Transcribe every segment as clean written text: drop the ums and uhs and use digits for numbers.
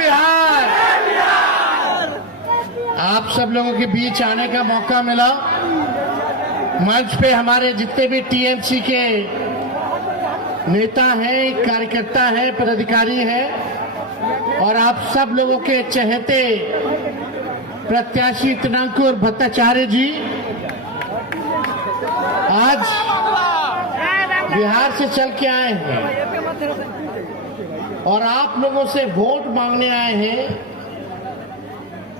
बिहार। आप सब लोगों के बीच आने का मौका मिला। मंच पे हमारे जितने भी टीएमसी के नेता हैं, कार्यकर्ता हैं, पदाधिकारी हैं और आप सब लोगों के चहेते प्रत्याशी तृणांकुर भट्टाचार्य जी आज बिहार से चल के आए हैं और आप लोगों से वोट मांगने आए हैं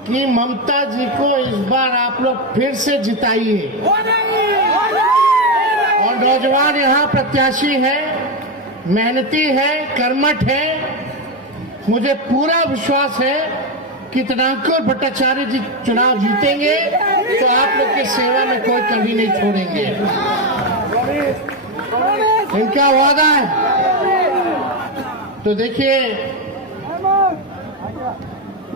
कि ममता जी को इस बार आप लोग फिर से जिताइए। और नौजवान यहाँ प्रत्याशी है, मेहनती है, कर्मठ है। मुझे पूरा विश्वास है कि तृणांकुर भट्टाचार्य जी चुनाव जीतेंगे तो आप लोग की सेवा में कोई कमी नहीं छोड़ेंगे, इनका वादा है। तो देखिए,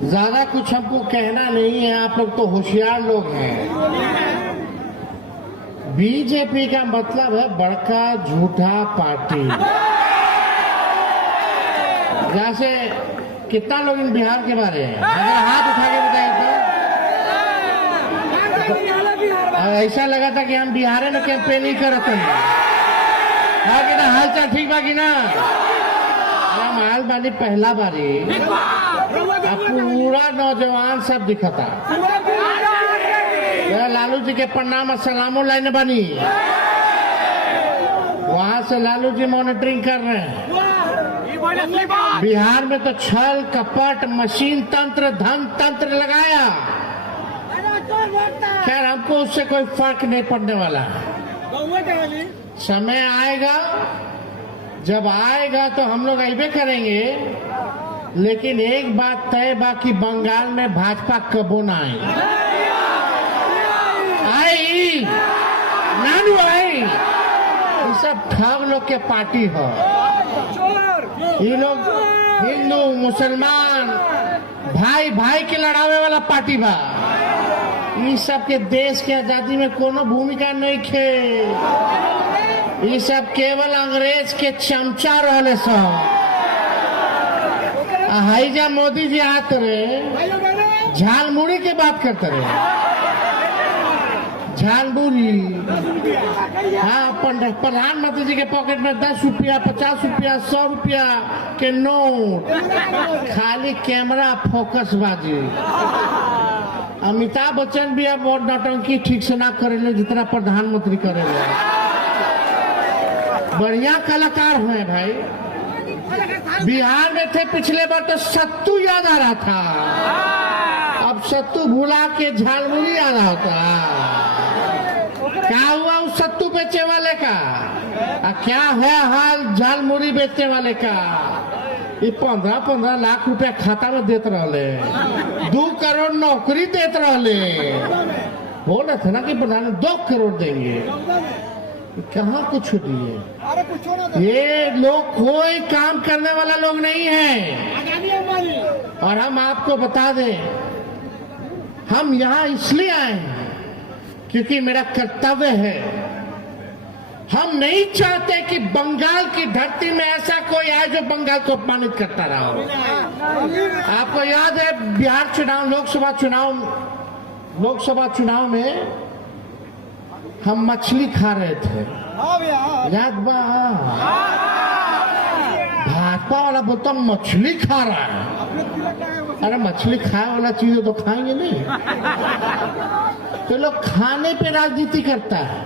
ज्यादा कुछ हमको कहना नहीं है, आप लोग तो होशियार लोग हैं। बीजेपी का मतलब है बड़का झूठा पार्टी। जैसे कितना लोग इन बिहार के बारे में अगर हाथ उठा के बताइए तो ऐसा लगा था कि हम बिहार में कैंपेनिंग करते हैं। हाल चाल ठीक बा कि ना? माल बानी पहला बारी पूरा नौजवान सब दिखता। लालू जी के प्रणाम और सलामों लाइन बनी, वहां से लालू जी मॉनिटरिंग कर रहे हैं। बिहार में तो छल कपट, मशीन तंत्र, धन तंत्र लगाया। खैर हमको उससे कोई फर्क नहीं पड़ने वाला। समय आएगा, जब आएगा तो हम लोग आइबे करेंगे, लेकिन एक बात तय बा कि बंगाल में भाजपा कबो ना आई नानू आई। ये सब ठग लोग के पार्टी हो। ये लोग हिंदू मुसलमान भाई भाई के लड़ावे वाला पार्टी बा। ये सब के देश के आजादी में कोनो भूमिका नहीं खे। ये सब केवल अंग्रेज के चमचा रहले सब। हाईजा मोदी जी आते रहे, झालमुड़ी की बात करते रहे। झालमुड़ी, हाँ, प्रधानमंत्री जी के पॉकेट में 10 रुपया, 50 रुपया, 100 रुपया के नोट, खाली कैमरा फोकस बाजी। अमिताभ बच्चन भी अब नौटंकी ठीक से ना करेले जितना प्रधानमंत्री करेले। बढ़िया कलाकार हैं भाई। बिहार में थे पिछले बार तो सत्तू याद आ रहा था, अब सत्तू भुला के झालमुड़ी आ रहा होता। क्या हुआ उस सत्तू बेचने वाले का? क्या है हाल झालमुड़ी बेचने वाले का? ये 15-15 लाख रुपया खाता में देते रहे, 2 करोड़ नौकरी देते रहे। बोल रहे थे ना कि प्रधान 2 करोड़ देंगे, कहाँ कुछ दिए। ये लोग कोई काम करने वाला लोग नहीं है। और हम आपको बता दें, हम यहाँ इसलिए आए हैं क्योंकि मेरा कर्तव्य है। हम नहीं चाहते कि बंगाल की धरती में ऐसा कोई आए जो बंगाल को अपमानित करता रहा हो। आपको याद है बिहार चुनाव, लोकसभा चुनाव में हम मछली खा रहे थे, याद बा? भाजपा वाला बोलता मछली खा रहा है। अरे मछली खाए वाला चीज तो खाएंगे नहीं। तो लोग खाने पे राजनीति करता है,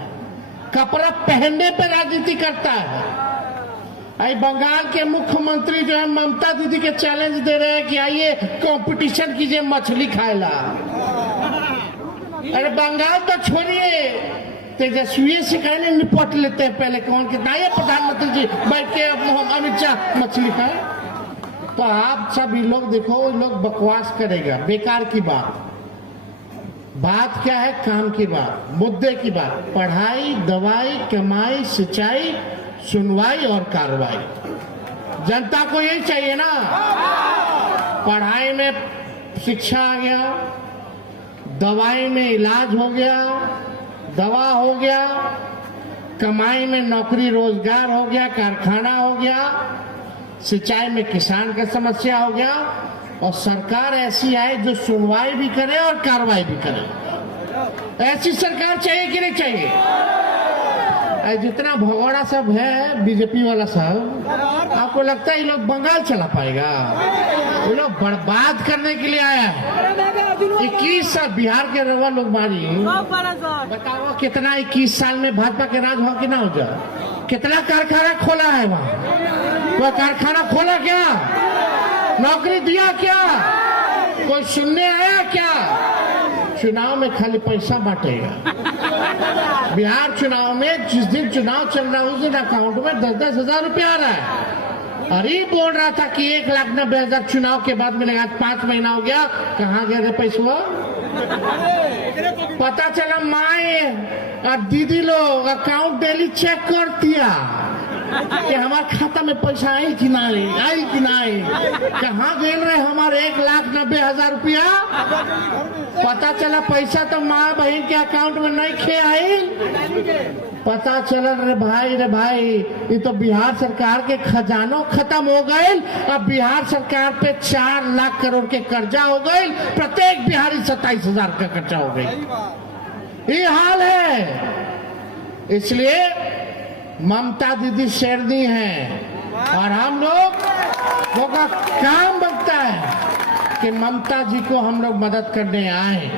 कपड़ा पहनने पे राजनीति करता है। आई बंगाल के मुख्यमंत्री जो है ममता दीदी के चैलेंज दे रहे हैं कि आइए कंपटीशन कीजिए मछली खाएला। अरे बंगाल तो छोड़िए, तेजस्वी से कहने निपट लेते हैं पहले कौन कितना। ये प्रधानमंत्री जी बैठ के अमित शाह मछली खाए। तो आप सब ये लोग देखो, ये लोग बकवास करेगा, बेकार की बात। बात क्या है? काम की बात, मुद्दे की बात। पढ़ाई, दवाई, कमाई, सिंचाई, सुनवाई और कार्रवाई। जनता को यही चाहिए ना। पढ़ाई में शिक्षा आ गया, दवाई में इलाज हो गया, दवा हो गया, कमाई में नौकरी रोजगार हो गया, कारखाना हो गया, सिंचाई में किसान का समस्या हो गया, और सरकार ऐसी आए जो सुनवाई भी करे और कार्रवाई भी करे। ऐसी सरकार चाहिए कि नहीं चाहिए? जितना भगोड़ा सब है बीजेपी वाला सब, आपको लगता है ये लोग बंगाल चला पाएगा? ये लोग बर्बाद करने के लिए आया है। 21 साल बिहार के रवा लोग मारी, बताओ कितना 21 साल में भाजपा के राज हो कि ना हो जाए? कितना कारखाना खोला है वहाँ? कोई कारखाना खोला क्या? नौकरी दिया क्या? कोई सुनने आया क्या? चुनाव में खाली पैसा बांटेगा। बिहार चुनाव में जिस दिन चुनाव चल रहा है उस दिन अकाउंट में 10-10 हजार रुपया आ रहा है। अरे बोल रहा था कि 1,90,000 चुनाव के बाद मिलेगा, 5 महीना हो गया, कहाँ गया रे पैसा? पता चला माए और दीदी लोग अकाउंट डेली चेक कर दिया कि हमारे खाता में पैसा आई कि ना आई कि ना आई, कहाँ गए रहे हमारे 1,90,000 रुपया? पता चला पैसा तो माँ बहन के अकाउंट में नहीं खे आई। पता चला रे भाई ये तो बिहार सरकार के खजानों खत्म हो गए। अब बिहार सरकार पे 4 लाख करोड़ के कर्जा हो गए, प्रत्येक बिहारी 27,000 का कर्जा हो गई। ये हाल है। इसलिए ममता दीदी शेरनी है और हम लोग का काम बनता है कि ममता जी को हम लोग मदद करने आए।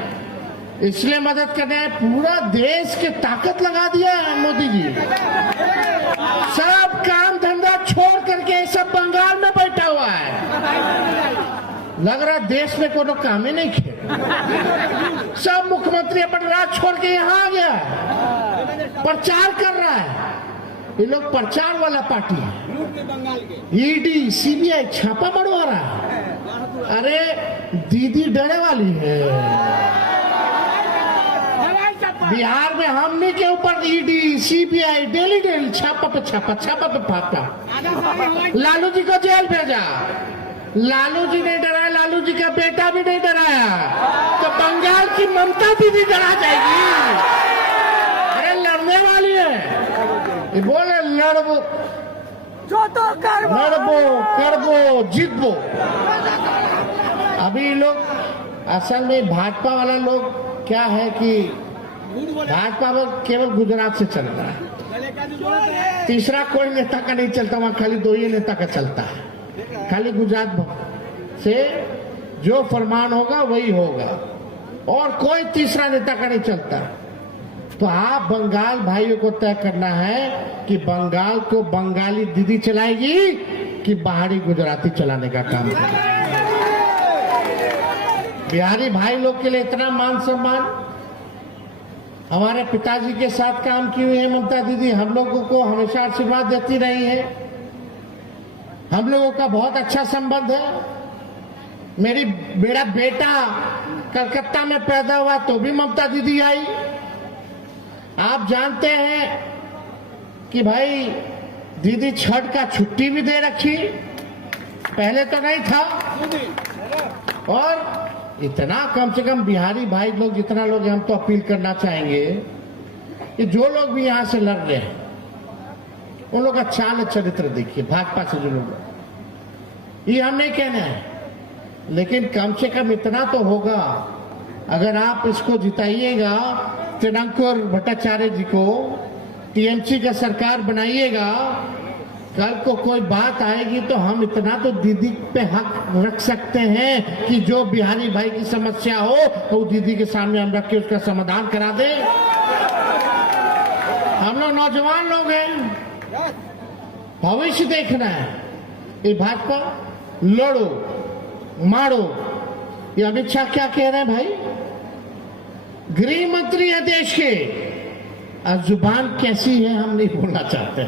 इसलिए मदद करने आए, पूरा देश के ताकत लगा दिया है मोदी जी। सब काम धंधा छोड़ करके सब बंगाल में बैठा हुआ है। लग रहा देश में कोनो काम ही नहीं किया। सब मुख्यमंत्री अपन राज छोड़ के यहाँ आ गया, प्रचार कर रहा है। ये लोग प्रचार वाला पार्टी है। ईडी सीबीआई छापा मरवा रहा है। अरे दीदी डरे वाली है। बिहार में हमने के ऊपर ईडी सीबीआई डेली छापा पे फापा। लालू जी को जेल भेजा, लालू जी नहीं डराया, लालू जी का बेटा भी नहीं डराया, तो बंगाल की ममता दीदी डरा जाएगी? अरे लड़ने वाली है। ये बोले लड़बो जो तो करबो जीतबो। अभी लोग असल में भाजपा वाला लोग क्या है कि भाजपा में केवल गुजरात से चल रहा है। तीसरा कोई नेता का नहीं चलता, वहां खाली 2 ही नेता का चलता है। खाली गुजरात से जो फरमान होगा वही होगा और कोई तीसरा नेता का नहीं चलता। तो आप बंगाल भाइयों को तय करना है कि बंगाल को बंगाली दीदी चलाएगी कि बाहरी गुजराती चलाने का काम करेगी। बिहारी भाई लोग के लिए इतना मान सम्मान। हमारे पिताजी के साथ काम की हुई है ममता दीदी, हम लोगों को हमेशा आशीर्वाद देती रही है। हम लोगों का बहुत अच्छा संबंध है। मेरा बेटा कलकत्ता में पैदा हुआ तो भी ममता दीदी आई। आप जानते हैं कि भाई दीदी छठ का छुट्टी भी दे रखी, पहले तो नहीं था। और इतना कम से कम बिहारी भाई लोग जितना लोग हम तो अपील करना चाहेंगे कि जो लोग भी यहाँ से लड़ रहे हैं उन लोग का चाल चरित्र देखिए। भाजपा से जो लोग, ये हम नहीं कहना है, लेकिन कम से कम इतना तो होगा, अगर आप इसको जिताइएगा त्रिनंकुर भट्टाचार्य जी को, टीएमसी का सरकार बनाइएगा, कल को कोई बात आएगी तो हम इतना तो दीदी पे हक रख सकते हैं कि जो बिहारी भाई की समस्या हो तो दीदी के सामने हम रख के उसका समाधान करा दे। हम लोग नौजवान लोग हैं, भविष्य देखना है। ये भाजपा लड़ो मारो, ये अमित शाह क्या कह रहे हैं भाई? गृह मंत्री है देश के, और जुबान कैसी है हम नहीं बोलना चाहते।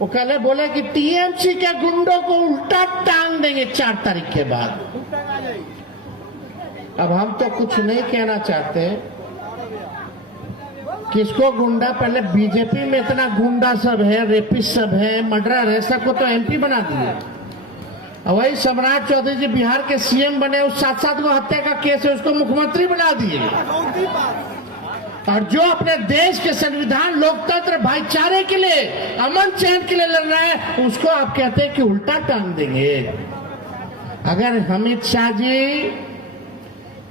वो कल बोले कि टीएमसी के गुंडों को उल्टा टांग देंगे 4 तारीख के बाद। अब हम तो कुछ नहीं कहना चाहते। किसको गुंडा? पहले बीजेपी में इतना गुंडा सब है, रेपिस्ट सब है, मर्डरर है, सबको तो एमपी बना दिया। और वही सम्राट चौधरी जी बिहार के सीएम बने, उस 7-7 को हत्या का केस है, उसको मुख्यमंत्री बना दिए। और जो अपने देश के संविधान, लोकतंत्र, भाईचारे के लिए, अमन चैन के लिए लड़ रहा है, उसको आप कहते हैं कि उल्टा टांग देंगे। अगर अमित शाह जी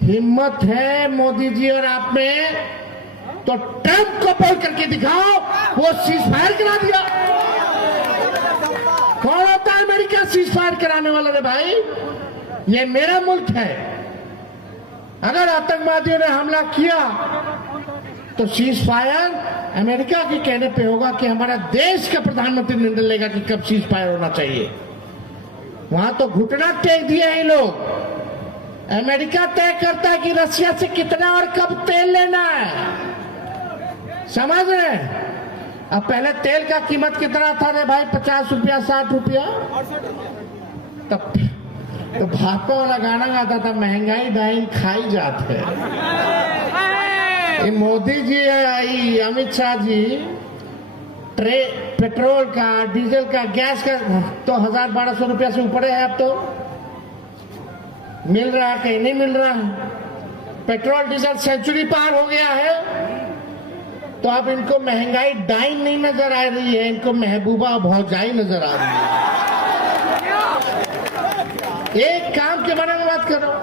हिम्मत है मोदी जी और आप में, तो ट्रंप को बोल करके दिखाओ वो सीज फायर करा दिया। कौन होता है अमेरिका सीज फायर कराने वाला? रे भाई, ये मेरा मुल्क है। अगर आतंकवादियों ने हमला किया तो सीज फायर अमेरिका के कहने पे होगा कि हमारा देश का प्रधानमंत्री निर्णय लेगा कि कब सीज फायर होना चाहिए। वहां तो घुटना टेक दिए हैं लोग। अमेरिका तय करता है कि रशिया से कितना और कब तेल लेना है, समझ रहे? अब पहले तेल का कीमत कितना था रे भाई? 50 रुपया, 60 रुपया। तब तो भाजपा वाला गाना गाता था, महंगाई डाइन खाई जाते। मोदी जी, अमित शाह जी पेट्रोल का, डीजल का, गैस का तो 1000-1200 रुपया से ऊपर है। अब तो मिल रहा है, कहीं नहीं मिल रहा है। पेट्रोल डीजल सेंचुरी पार हो गया है। तो अब इनको महंगाई डाइन नहीं नजर आ रही है, इनको महबूबा भौजाई नजर आ रही है। एक काम के बारे में बात करो,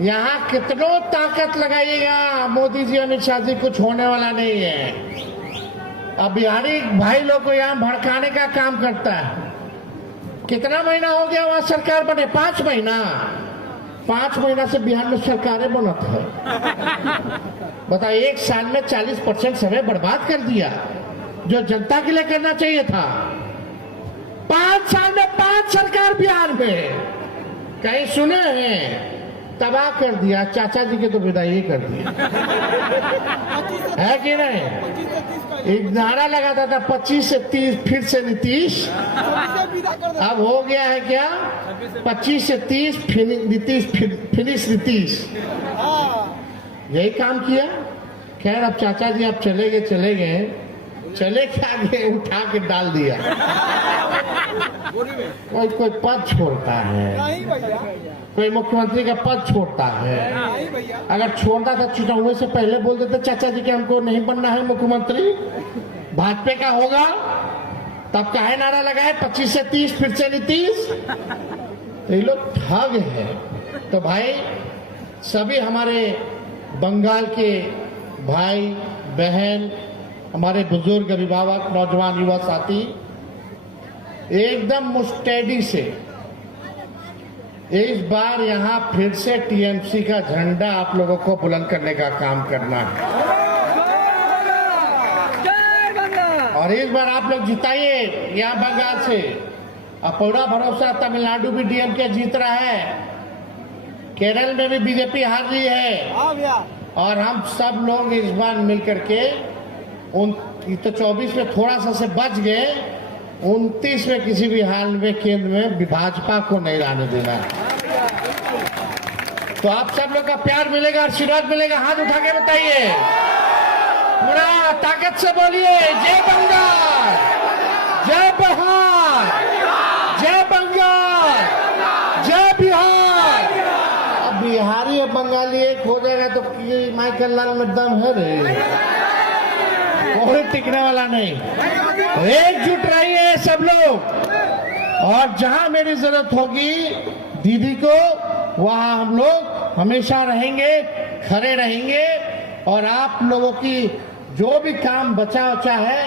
यहाँ कितनों ताकत लगाइएगा मोदी जी, अमित शाह जी, कुछ होने वाला नहीं है। अब बिहारी भाई लोग को यहाँ भड़काने का काम करता है। कितना महीना हो गया वहां सरकार बने? 5 महीना। 5 महीना से बिहार में सरकारें बनत है। बताइए, 1 साल में 40% समय बर्बाद कर दिया जो जनता के लिए करना चाहिए था। 5 साल में 5 सरकार बिहार में, कहीं सुने हैं? तबाह कर दिया। चाचा जी के तो विदाई कर दिया है कि नहीं? एक नारा लगाता था 25 से 30, फिर से नीतीश। अब हो गया है क्या? 25 से 30 नीतीश, फिनिश नीतीश। यही काम किया। खैर, अब चाचा जी अब चले गए, चले के आगे उठा के डाल दिया। कोई पद छोड़ता है, कोई मुख्यमंत्री का पद छोड़ता है। अगर छोड़ता था चुनाव से पहले बोल देते चाचा जी के हमको नहीं बनना है मुख्यमंत्री, भाजपा का होगा, तब काहे नारा लगाए 25 से 30 फिर से नीतीश? तो ये लोग ठग है। तो भाई, सभी हमारे बंगाल के भाई बहन, हमारे बुजुर्ग, अभिभावक, नौजवान, युवा साथी, एकदम मुस्तैदी से इस बार यहाँ फिर से टीएमसी का झंडा आप लोगों को बुलंद करने का काम करना है। और इस बार आप लोग जिताइए यहाँ बंगाल से। अब पूरा भरोसा, तमिलनाडु भी डीएमके जीत रहा है, केरल में भी बीजेपी हार रही है। और हम सब लोग इस बार मिलकर के तो 24 में थोड़ा सा से बच गए, 29 में किसी भी हाल में केंद्र में भाजपा को नहीं रहने देना। तो आप सब लोग का प्यार मिलेगा, आशीर्वाद मिलेगा। हाथ उठा के बताइए, पूरा ताकत से बोलिए, जय बंगाल, जय बिहार, जय बंगाल, जय बिहार। अब बिहारी और बंगाली एक हो जाएगा तो माइकल लाल में दम है रे, कोई टिकने वाला नहीं। एकजुट रहिए सब लोग, और जहां मेरी जरूरत होगी दीदी को, वहां हम लोग हमेशा रहेंगे, खड़े रहेंगे। और आप लोगों की जो भी काम बचा उचा है,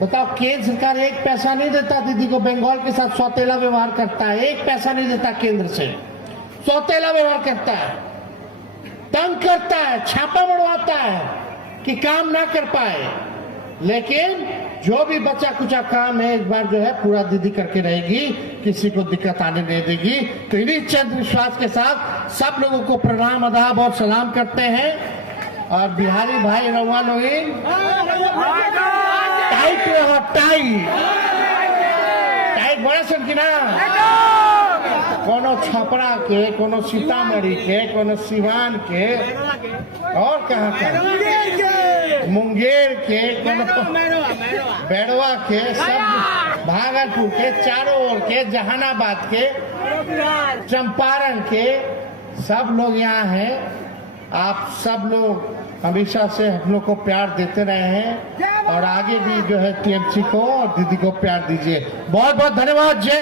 बताओ, केंद्र सरकार 1 पैसा नहीं देता दीदी को। बंगाल के साथ सौतेला व्यवहार करता है, 1 पैसा नहीं देता केंद्र से, सौतेला व्यवहार करता है, तंग करता है, छापा मरवाता है कि काम ना कर पाए। लेकिन जो भी बचा कुचा काम है, इस बार जो है पूरा दीदी करके रहेगी, किसी को दिक्कत आने नहीं देगी। तो इन्हीं चंद विश्वास के साथ सब लोगों को प्रणाम, आदाब और सलाम करते हैं। और बिहारी भाई रवा लोग टाइट रहो, टाइट बड़ा सुन की ना, कोनो छपरा के, कोनो सीतामढ़ी के, कोनो सिवान के, और कहाँ का, मुंगेर के, कोनो बेड़वा के, सब भागलपुर के, चारों ओर के, जहानाबाद के, चंपारण के, सब लोग यहाँ हैं। आप सब लोग हमेशा से हम लोग को प्यार देते रहे हैं, और आगे भी जो है टीएमसी को और दीदी को प्यार दीजिए। बहुत बहुत धन्यवाद। जय